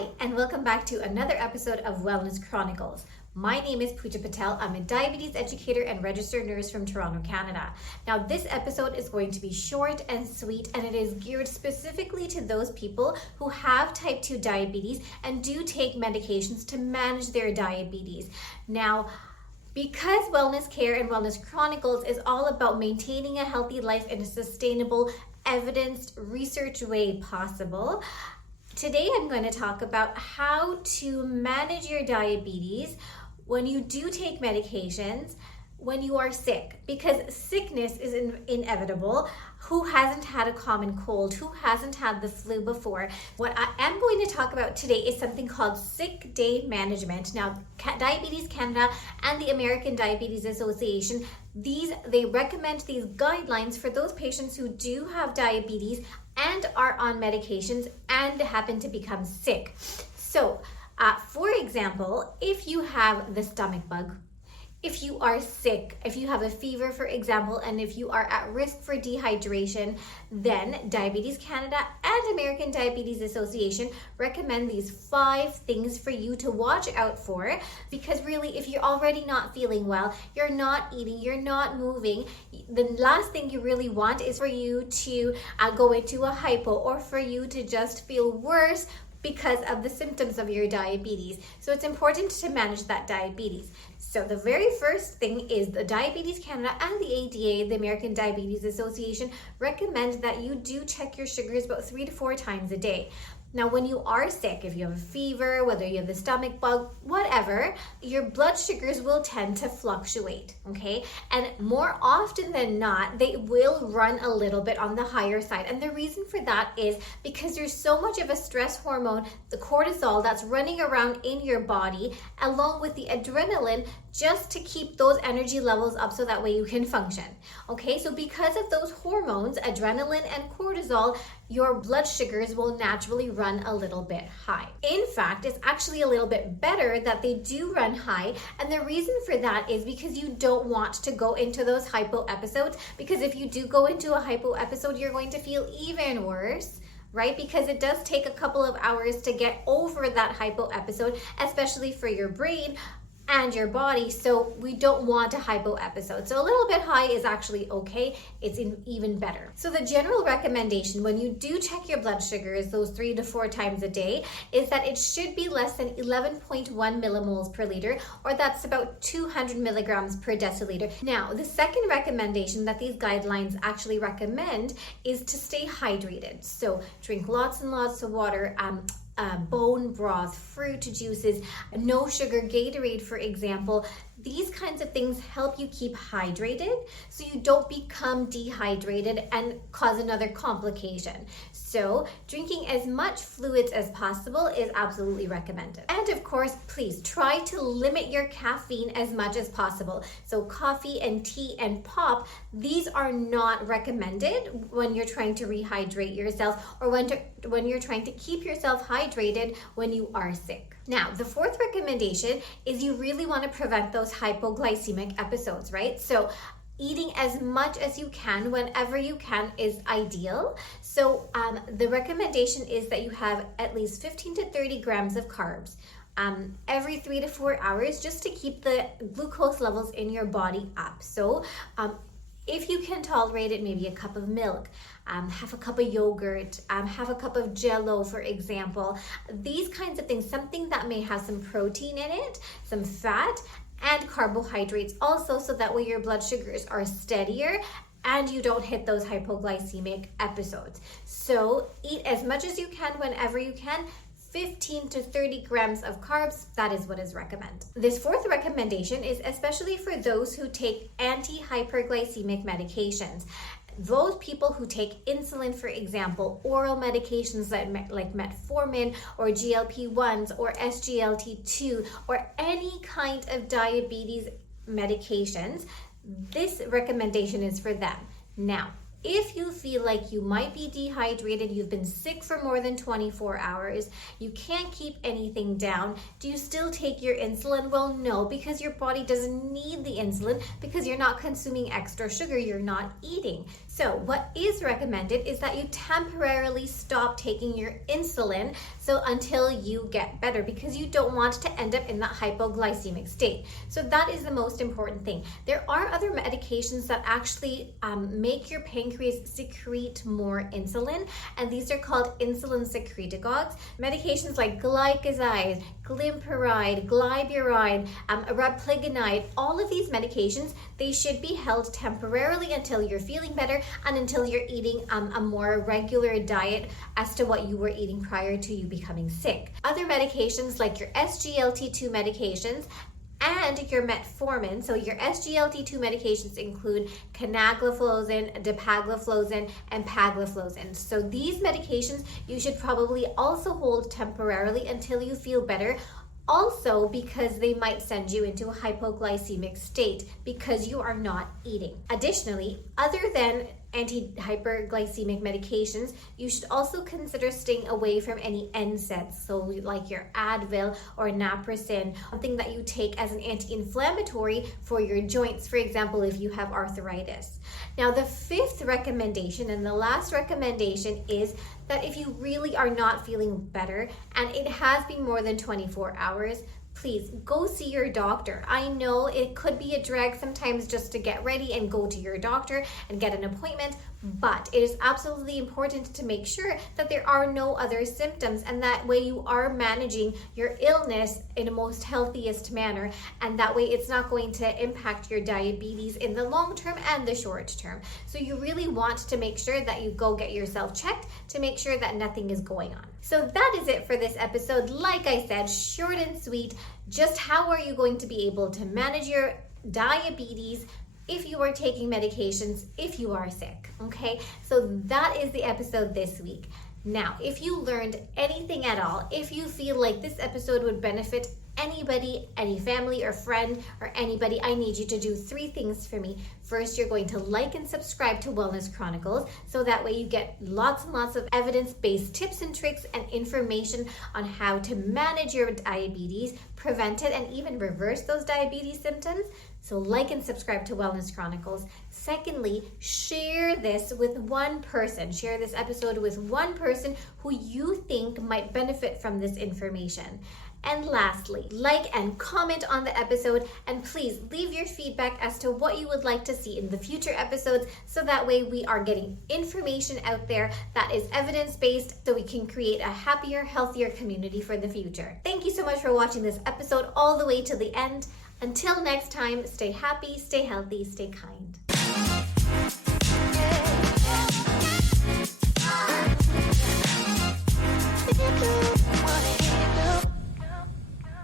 Hi, and welcome back to another episode of Wellness Chronicles. My name is Pooja Patel. I'm a diabetes educator and registered nurse from Toronto, Canada. Now, this episode is going to be short and sweet, and it is geared specifically to those people who have type 2 diabetes and do take medications to manage their diabetes. Now, because Wellness Care and Wellness Chronicles is all about maintaining a healthy life in a sustainable, evidenced, research way possible, today I'm going to talk about how to manage your diabetes when you do take medications when you are sick, because sickness is inevitable. Who hasn't had a common cold? Who hasn't had the flu before? What I am going to talk about today is something called sick day management. Now, Diabetes Canada and the American Diabetes Association, they recommend these guidelines for those patients who do have diabetes and are on medications and happen to become sick. So, for example, if you have the stomach bug, if you are sick, if you have a fever, for example, and if you are at risk for dehydration, then Diabetes Canada and American Diabetes Association recommend these 5 things for you to watch out for, because really, if you're already not feeling well, you're not eating, you're not moving, the last thing you really want is for you to go into a hypo or for you to just feel worse because of the symptoms of your diabetes. So it's important to manage that diabetes. So the very first thing is the Diabetes Canada and the ADA, the American Diabetes Association, recommend that you do check your sugars about 3 to 4 times a day. Now, when you are sick, if you have a fever, whether you have the stomach bug, whatever, your blood sugars will tend to fluctuate, okay? And more often than not, they will run a little bit on the higher side. And the reason for that is because there's so much of a stress hormone, the cortisol, that's running around in your body, along with the adrenaline, just to keep those energy levels up so that way you can function, okay? So because of those hormones, adrenaline and cortisol, your blood sugars will naturally run a little bit high. In fact, it's actually a little bit better that they do run high, and the reason for that is because you don't want to go into those hypo episodes, because if you do go into a hypo episode, you're going to feel even worse, right? Because it does take a couple of hours to get over that hypo episode, especially for your brain and your body, so we don't want a hypo episode. So a little bit high is actually okay, it's even better. So the general recommendation when you do check your blood sugars those 3 to 4 times a day is that it should be less than 11.1 millimoles per liter, or that's about 200 milligrams per deciliter. Now, the second recommendation that these guidelines actually recommend is to stay hydrated. So drink lots and lots of water, bone broth, fruit juices, no sugar Gatorade, for example. These kinds of things help you keep hydrated so you don't become dehydrated and cause another complication. So drinking as much fluids as possible is absolutely recommended. And of course, please try to limit your caffeine as much as possible. So coffee and tea and pop, these are not recommended when you're trying to rehydrate yourself or when you're trying to keep yourself hydrated when you are sick. Now, the fourth recommendation is you really want to prevent those hypoglycemic episodes, right? So eating as much as you can whenever you can is ideal. So the recommendation is that you have at least 15 to 30 grams of carbs every 3 to 4 hours, just to keep the glucose levels in your body up. So if you can tolerate it, maybe a cup of milk, half a cup of yogurt, half a cup of Jell-O, for example. These kinds of things, something that may have some protein in it, some fat, and carbohydrates also, so that way your blood sugars are steadier and you don't hit those hypoglycemic episodes. So eat as much as you can whenever you can. 15 to 30 grams of carbs, that is what is recommended. This fourth recommendation is especially for those who take anti-hyperglycemic medications. Those people who take insulin, for example, oral medications like metformin or GLP-1s or SGLT2 or any kind of diabetes medications, this recommendation is for them. Now, if you feel like you might be dehydrated, you've been sick for more than 24 hours, you can't keep anything down, do you still take your insulin? Well, no, because your body doesn't need the insulin because you're not consuming extra sugar, you're not eating. So what is recommended is that you temporarily stop taking your insulin until you get better, because you don't want to end up in that hypoglycemic state. So that is the most important thing. There are other medications that actually make your pancreas secrete more insulin, and these are called insulin secretagogues. Medications like glycoside, glimepiride, glyburide, replicgonide, all of these medications, they should be held temporarily until you're feeling better and until you're eating a more regular diet as to what you were eating prior to you becoming sick. Other medications like your SGLT2 medications and your metformin. So your SGLT2 medications include canagliflozin, dapagliflozin, and pagliflozin. So these medications you should probably also hold temporarily until you feel better. Also, because they might send you into a hypoglycemic state because you are not eating. Additionally, other than anti-hyperglycemic medications, you should also consider staying away from any NSAIDs, so like your Advil or naproxen, something that you take as an anti-inflammatory for your joints, for example, if you have arthritis. Now, the fifth recommendation and the last recommendation is that if you really are not feeling better and it has been more than 24 hours, please go see your doctor. I know it could be a drag sometimes just to get ready and go to your doctor and get an appointment, but it is absolutely important to make sure that there are no other symptoms, and that way you are managing your illness in a most healthiest manner, and that way it's not going to impact your diabetes in the long term and the short term. So you really want to make sure that you go get yourself checked to make sure that nothing is going on. So that is it for this episode. Like I said, short and sweet. Just how are you going to be able to manage your diabetes if you are taking medications, if you are sick, okay? So that is the episode this week. Now, if you learned anything at all, if you feel like this episode would benefit anybody, any family or friend or anybody, I need you to do 3 things for me. First, you're going to like and subscribe to Wellness Chronicles, so that way you get lots and lots of evidence-based tips and tricks and information on how to manage your diabetes, prevent it, and even reverse those diabetes symptoms. So like and subscribe to Wellness Chronicles. Secondly, share this with one person. Share this episode with one person who you think might benefit from this information. And lastly, like and comment on the episode, and please leave your feedback as to what you would like to see in the future episodes, so that way we are getting information out there that is evidence-based, so we can create a happier, healthier community for the future. Thank you so much for watching this episode all the way to the end. Until next time, stay happy, stay healthy, stay kind. Yeah.